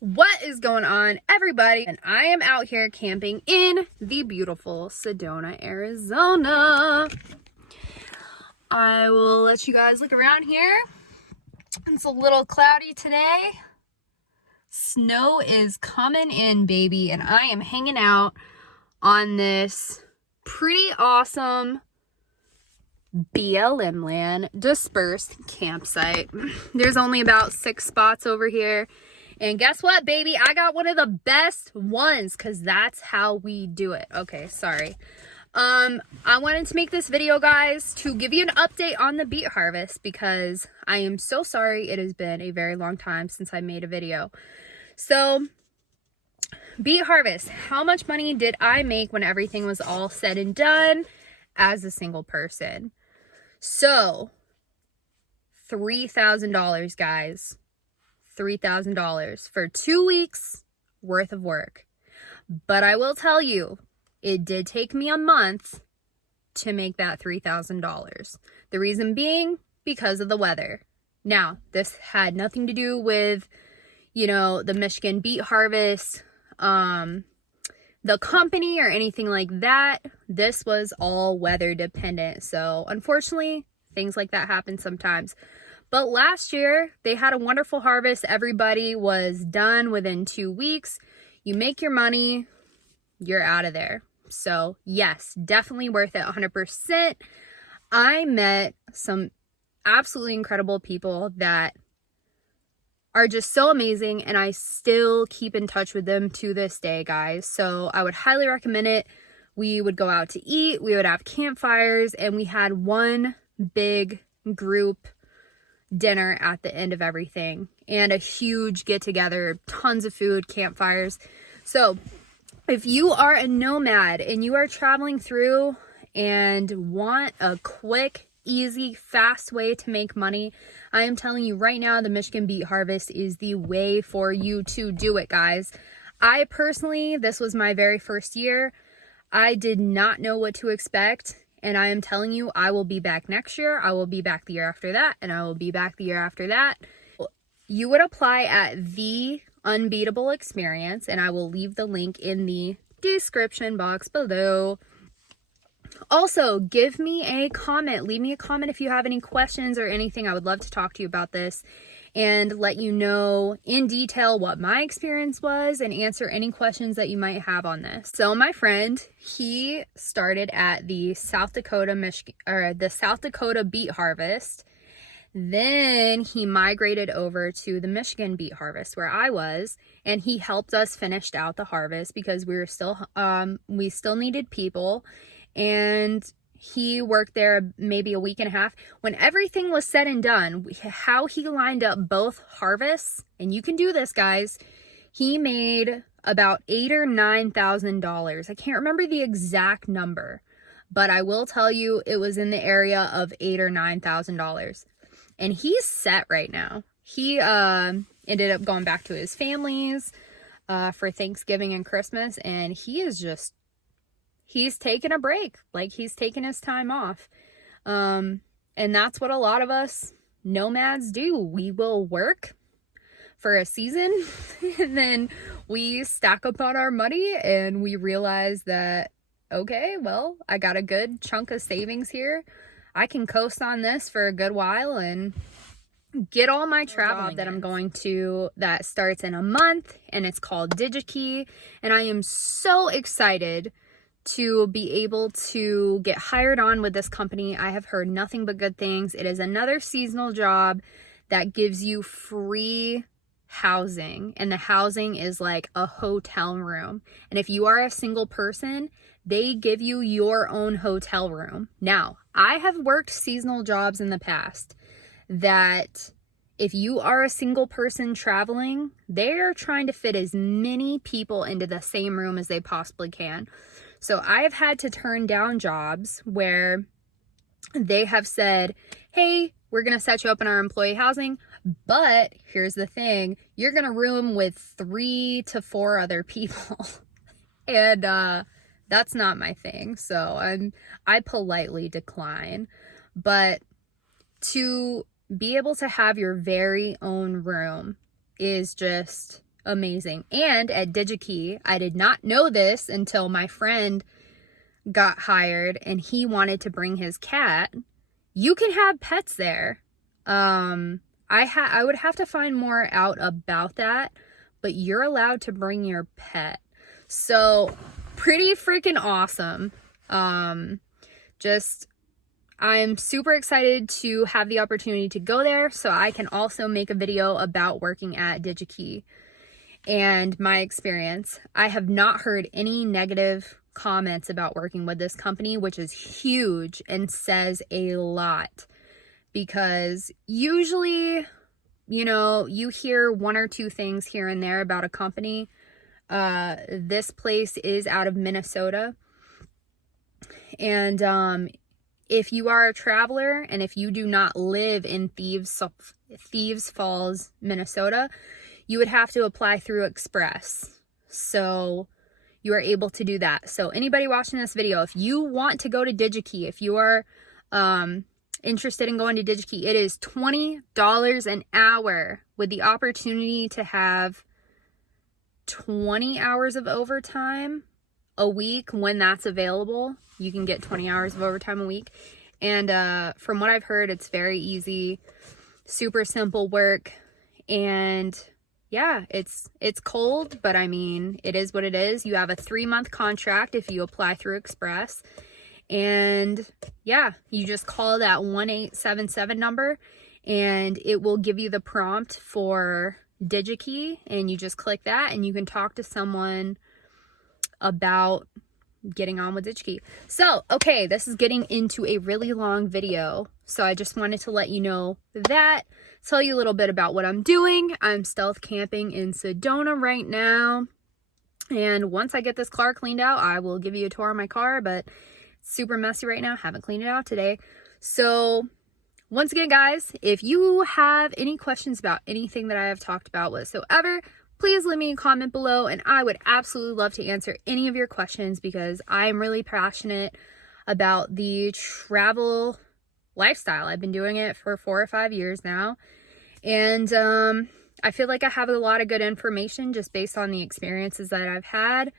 What is going on, everybody? And I am out here camping in the beautiful Sedona, Arizona. I will let you guys look around here. It's a little cloudy today. Snow is coming in, baby, and I am hanging out on this pretty awesome BLM land dispersed campsite. There's only about 6 spots over here. And guess what, baby? I got one of the best ones because that's how we do it. Okay, sorry. I wanted to make this video, guys, to give you an update on the beet harvest because I am so sorry. It has been a very long time since I made a video. So, beet harvest. How much money did I make when everything was all said and done as a single person? So, $3,000, guys. $3,000 for 2 weeks worth of work. But I will tell you, it did take me a month to make that $3,000. The reason being because of the weather. Now, this had nothing to do with, the Michigan Beet Harvest, the company or anything like that. This was all weather dependent. So, unfortunately, things like that happen sometimes. But last year, they had a wonderful harvest. Everybody was done within 2 weeks. You make your money, you're out of there. So, yes, definitely worth it, 100%. I met some absolutely incredible people that are just so amazing, and I still keep in touch with them to this day, guys. So, I would highly recommend it. We would go out to eat, we would have campfires, and we had one big group dinner at the end of everything and a huge get together, tons of food, campfires. So if you are a nomad and you are traveling through and want a quick, easy, fast way to make money, I am telling you right now, the Michigan Beet Harvest is the way for you to do it, guys. I personally, this was my very first year. I did not know what to expect. And I am telling you, I will be back next year. I will be back the year after that. And I will be back the year after that. You would apply at The Unbeatable Experience. And I will leave the link in the description box below. Also, give me a comment. Leave me a comment if you have any questions or anything. I would love to talk to you about this and let you know in detail what my experience was and answer any questions that you might have on this. So my friend, he started at the South Dakota Beet Harvest. Then he migrated over to the Michigan Beet Harvest where I was, and he helped us finish out the harvest because we still needed people, and he worked there maybe a week and a half. When everything was said and done, how he lined up both harvests, and you can do this, guys, he made about $8,000 or $9,000. I can't remember the exact number, but I will tell you it was in the area of $8,000 or $9,000. And he's set right now. He ended up going back to his family's for Thanksgiving and Christmas, and he's taking a break. Like, he's taking his time off. And that's what a lot of us nomads do. We will work for a season and then we stack up on our money and we realize that, okay, well, I got a good chunk of savings here. I can coast on this for a good while and get all my travel that I'm going to, that starts in a month, and it's called Digikey. And I am so excited to be able to get hired on with this company. I have heard nothing but good things. It is another seasonal job that gives you free housing, and the housing is like a hotel room. And if you are a single person, they give you your own hotel room. Now, I have worked seasonal jobs in the past that if you are a single person traveling, they're trying to fit as many people into the same room as they possibly can. So I have had to turn down jobs where they have said, hey, we're going to set you up in our employee housing, but here's the thing, you're going to room with 3 to 4 other people. And that's not my thing. So I politely decline. But to be able to have your very own room is just amazing. And at Digikey, I did not know this until my friend got hired and he wanted to bring his cat. You can have pets there. I would have to find more out about that, but you're allowed to bring your pet. So pretty freaking awesome. I'm super excited to have the opportunity to go there so I can also make a video about working at Digikey and my experience. I have not heard any negative comments about working with this company, which is huge and says a lot, because usually, you know, you hear one or two things here and there about a company. This place is out of Minnesota, and if you are a traveler and if you do not live in Thieves Falls, Minnesota, you would have to apply through Express. So you are able to do that. So anybody watching this video, if you want to go to Digikey, if you are interested in going to Digikey, it is $20 an hour with the opportunity to have 20 hours of overtime a week when that's available. You can get 20 hours of overtime a week. And from what I've heard, it's very easy, super simple work. And yeah, it's cold, but I mean, it is what it is. You have a 3-month contract if you apply through Express. And yeah, you just call that 1877 number and it will give you the prompt for Digikey, and you just click that and you can talk to someone about getting on with Digikey. So, okay, this is getting into a really long video. So I just wanted to let you know that, tell you a little bit about what I'm doing. I'm stealth camping in Sedona right now. And once I get this car cleaned out, I will give you a tour of my car, but it's super messy right now. Haven't cleaned it out today. So once again, guys, if you have any questions about anything that I have talked about whatsoever, please leave me a comment below, and I would absolutely love to answer any of your questions because I'm really passionate about the travel lifestyle. I've been doing it for 4 or 5 years now, and I feel like I have a lot of good information just based on the experiences that I've had.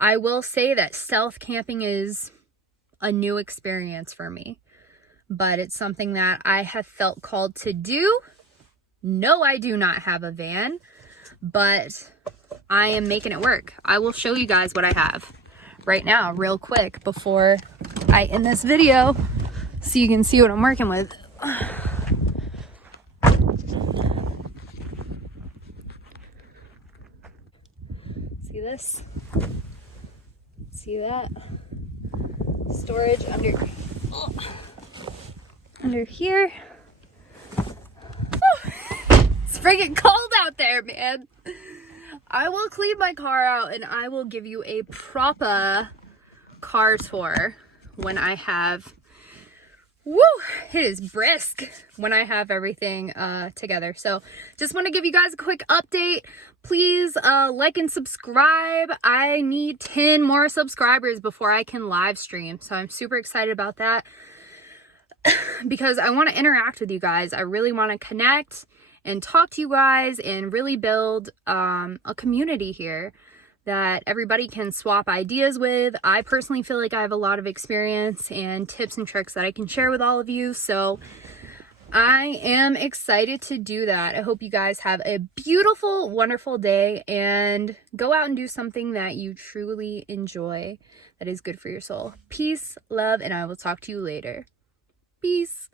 I will say that stealth camping is a new experience for me, but it's something that I have felt called to do. No, I do not have a van, but I am making it work. I will show you guys what I have right now real quick before I end this video so you can see what I'm working with. See this? See that? Storage under here. It's freaking cold out there, man. I will clean my car out and I will give you a proper car tour when I have, it is brisk when I have everything together. So just want to give you guys a quick update. Please like and subscribe. I need 10 more subscribers before I can live stream. So I'm super excited about that because I want to interact with you guys. I really want to connect and talk to you guys and really build a community here that everybody can swap ideas with. I personally feel like I have a lot of experience and tips and tricks that I can share with all of you. So I am excited to do that. I hope you guys have a beautiful, wonderful day and go out and do something that you truly enjoy that is good for your soul. Peace, love, and I will talk to you later. Peace.